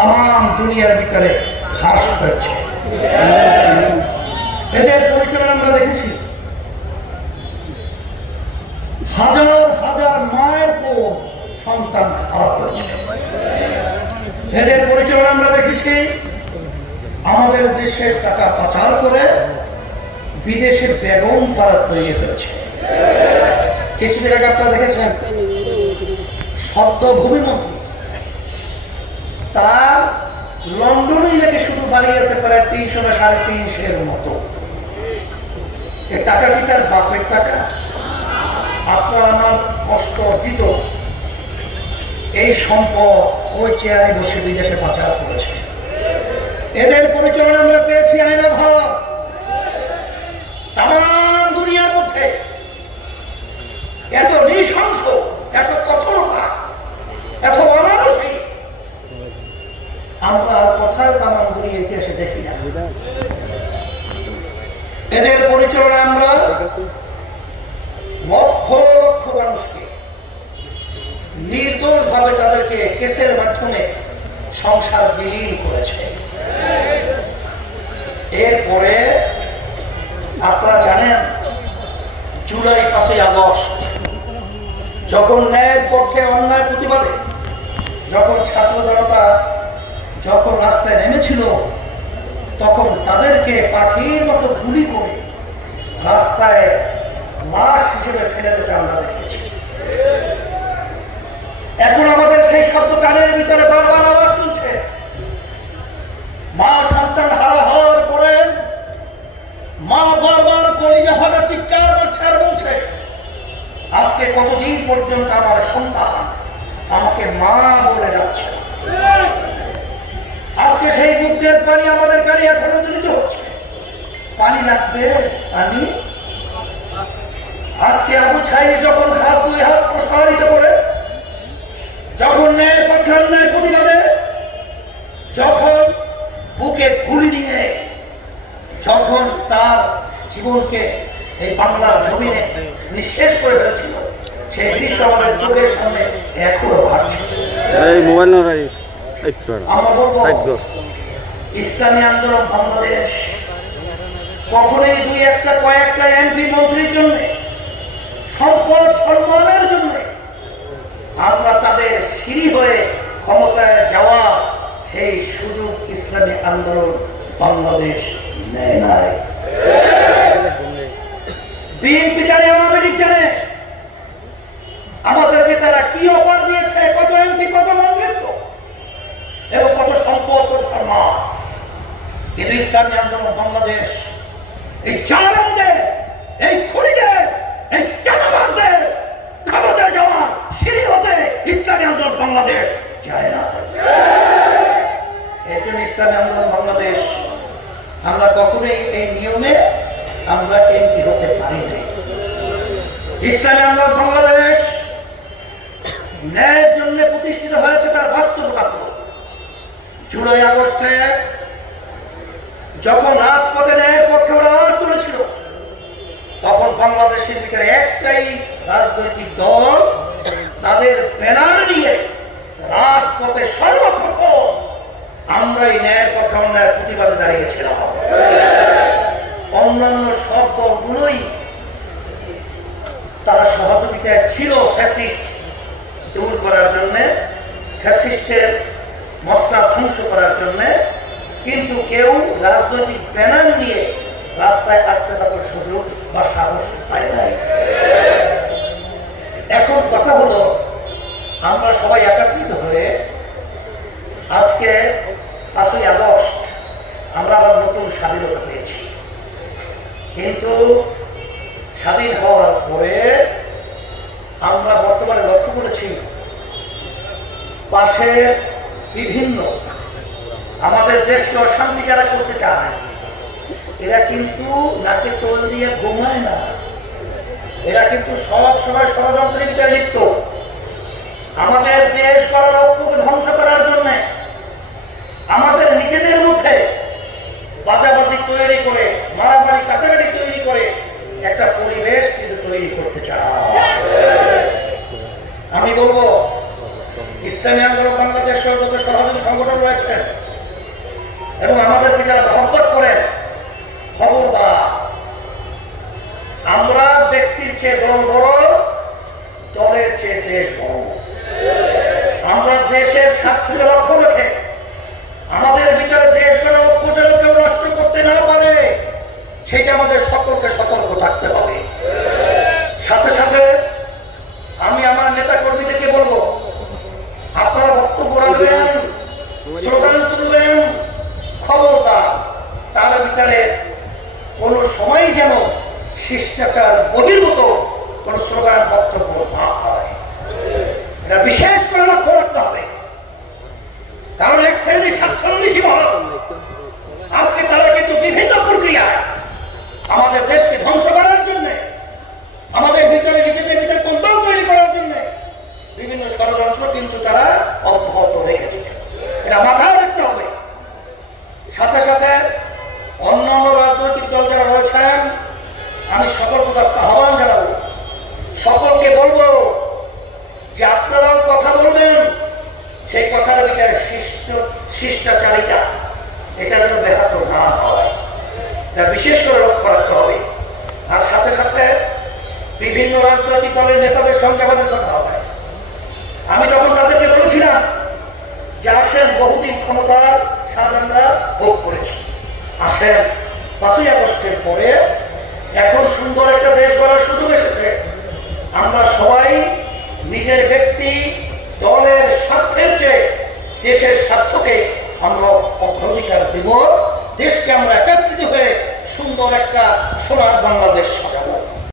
তাম দুনিয়ার ভিতরে ফার্স্ট হয়েছে। এদের পরিচালনা আমরা দেখেছি, হাজার হাজার মায়ের কোল সন্তান হারা হয়েছে। এদের পরিচালনা আমরা দেখেছি, আমাদের দেশের টাকা পাচার করে বিদেশে বেগম পাড়া তৈরি হয়েছে। কিছুদিন আগে আপনারা দেখেছেন সদ্য ভূমিমন্ত্রী তার লন্ডনেই নাকি শুধু বাড়িয়েছে প্রায় ৩০০ না ৩৫০ মতো। এই টাকা কি তার বাপের টাকা? আপনার আমার কষ্ট অর্জিত এই সম্পদ ওই চেয়ারে বসে বিদেশে পাচার করেছে। এদের পরিচালনা আমরা পেয়েছি আইনা ভাব। তাম দুনিয়ার মধ্যে এত নৃশংস, এত কঠোরতা, এত অমানুষিক আমরা আর কোথাও তাম দুনিয়া ইতিহাসে দেখি না। এদের পরিচালনা আমরা লক্ষ লক্ষ মানুষকে নির্দোষ ভাবে তাদেরকে কেসের মাধ্যমে সংসার বিলীন করেছে। এরপরে আপনারা জানেন জুলাই ৫ই আগস্ট যখন ন্যায়ের পক্ষে অন্যায় প্রতিবাদে যখন ছাত্র জনতা যখন রাস্তায় নেমেছিল, তখন তাদেরকে পাখির মতো গুলি করে রাস্তায় লাশ হিসেবে ফেলে দিতে আমরা দেখেছি। এখন আমাদের সেই শব্দ কানের ভিতরে বারবার আওয়াজ তুলছে, মা সন্তান হারা হওয়ার পরে মা বারবার কলিজা ফাটা চিৎকার করছে আর বলছে, আজকে কতদিন পর্যন্ত আমার সন্তান আমাকে মা বলে ডাকছে। আজকে সেই দুধের পানি আমাদের কানে এখনো দূষিত হচ্ছে। পানি লাগবে, পানি। আজকে আবু ছাই যখন হাত দুই হাত প্রসারিত করে, যখন ন্যায়ের পক্ষে অন্যায় প্রতিবাদে, যখন বুকে গুলি নিয়ে যখন তার জীবনকে এই বাংলার জমিনে নিঃশেষ করে ফেলেছিল, সেই দৃশ্য আমাদের চোখের সামনে এখনো ভাসছে। আমরা বলবো ইসলামী আন্দোলন বাংলাদেশ কখনোই দুই একটা কয়েকটা এমপি মন্ত্রীর জন্য, সম্পদ সম্মানের জন্য আমরা তাদের সিঁড়ি হয়ে ক্ষমতায় যাওয়া সেই সুযোগ ইসলামী আন্দোলন বাংলাদেশ নেয় নাই। বিএনপি জানে, আওয়ামী লীগ জানে আমাদেরকে তারা কি অফার দিয়েছে, কত এমপি, কত মন্ত্রিত্ব এবং কত সম্পদ, কত সম্মান। কিন্তু ইসলামী আন্দোলন বাংলাদেশ এই জালেমদের, এই খুনিদের, এই চাঁদাবাজদের ক্ষমতায় যাওয়ার সিঁড়ি হতে ইসলামী আন্দোলন বাংলাদেশ যায় না। এর জন্য ইসলামী আন্দোলন বাংলাদেশ আমরা কখনোই এই নিয়মে আমরা এমপি হতে পারি না। ইসলামী আন্দোলন বাংলাদেশ ন্যায়ের জন্য প্রতিষ্ঠিত হয়েছে, তার বাস্তবতা। জুলাই আগস্টে যখন রাজপথে ন্যায়ের পক্ষে ওরা আওয়াজ তুলেছিল, তখন বাংলাদেশের ভিতরে একটাই রাজনৈতিক দল তাদের ব্যানার নিয়ে রাজপথে সর্বপ্রথম আমরাই ন্যায়ের পক্ষে অন্যায়ের প্রতিবাদে দাঁড়িয়েছিলাম। অন্যান্য সব দলগুলোই তারা সহযোগিতায় ছিল ফ্যাসিস্ট দূর করার জন্য, ফ্যাসিস্টের মসলা ধ্বংস করার জন্য, কিন্তু কেউ রাজনৈতিক ব্যানার নিয়ে রাস্তায় আটকে থাকার সুযোগ বা সাহস পায় নাই। এখন কথা হলো, আমরা সবাই একত্রিত হয়ে আজকে ৫ই আগস্ট আমরা আবার নতুন স্বাধীনতা পেয়েছি। কিন্তু স্বাধীন হওয়ার পরে আমরা বর্তমানে লক্ষ্য করেছি পাশের বিভিন্ন আমাদের দেশকে অশান্তি যারা করতে চায়, এরা কিন্তু নাকে তোল দিয়ে ঘুমায় না, এরা কিন্তু সব সময় ষড়যন্ত্রের ভিতরে লিপ্ত। আমাদের দেশ গড়ার ঐক্যকে ধ্বংস করার জন্য আমাদের নিজেদের মধ্যে বাজাবাজি তৈরি করে, মারামারি কাটাকাটি তৈরি করে একটা পরিবেশ কিন্তু তৈরি করতে চায়। আমি বলবো ইসলামী আন্দোলন বাংলাদেশ যত সহযোগী সংগঠন রয়েছে এবং আমাদেরকে যারা মহব্বত করেন, খবরদার, আমরা ব্যক্তির চেয়ে দল বড়, দলের চেয়ে দেশ বড়। আমরা দেশের স্বার্থকে লক্ষ্য রেখে আমাদের ভিতরে দেশ যেন ঐক্য যেন কেউ নষ্ট করতে না পারে, সেটা আমাদের সকলকে সতর্ক থাকতে হবে। সাথে সাথে আমি আমার নেতা কর্মীদেরকে বলবো, আপনারা বক্তব্য রাখবেন, স্লোগান তুলবেন, খবরদার তার ভিতরে কোন সময় যেন শিষ্টাচার বহির্ভূত কোন স্লোগান বক্তব্য না হয়। এটা বিশেষ করে লক্ষ্য রাখতে হবে, কারণ এক শ্রেণীর স্বার্থান্বেষী মহল আজকে তারা কিন্তু বিভিন্ন প্রক্রিয়ায় আমাদের দেশকে ধ্বংস করার জন্য, আমাদের ভিতরে নিজেদের ভিতরে কন্ট্রোল তৈরি করার জন্য বিভিন্ন ষড়যন্ত্র কিন্তু তারা অব্যাহত রেখেছে। এটা মাথায় রাখতে হবে। সাথে সাথে অন্যান্য রাজনৈতিক দল যারা রয়েছেন, আমি সকলকে আহ্বান জানাবো, সকলকে বলবো যে আপনারাও কথা বলবেন, সেই কথার ভিতরে শিষ্টাচারিতা এটা যেন ব্যাহত না হয়, এটা বিশেষ করে লক্ষ্য রাখতে হবে। আর সাথে সাথে বিভিন্ন রাজনৈতিক দলের নেতাদের সঙ্গে আমাদের কথা হবে। আমি তখন তাদেরকে বলেছিলাম যে আসেন, বহুদিন ক্ষমতার স্বাদ আমরা ভোগ করেছি, আসেন 5ই আগস্টের পরে এখন সুন্দর একটা দেশ গড়ার সুযোগ এসেছে।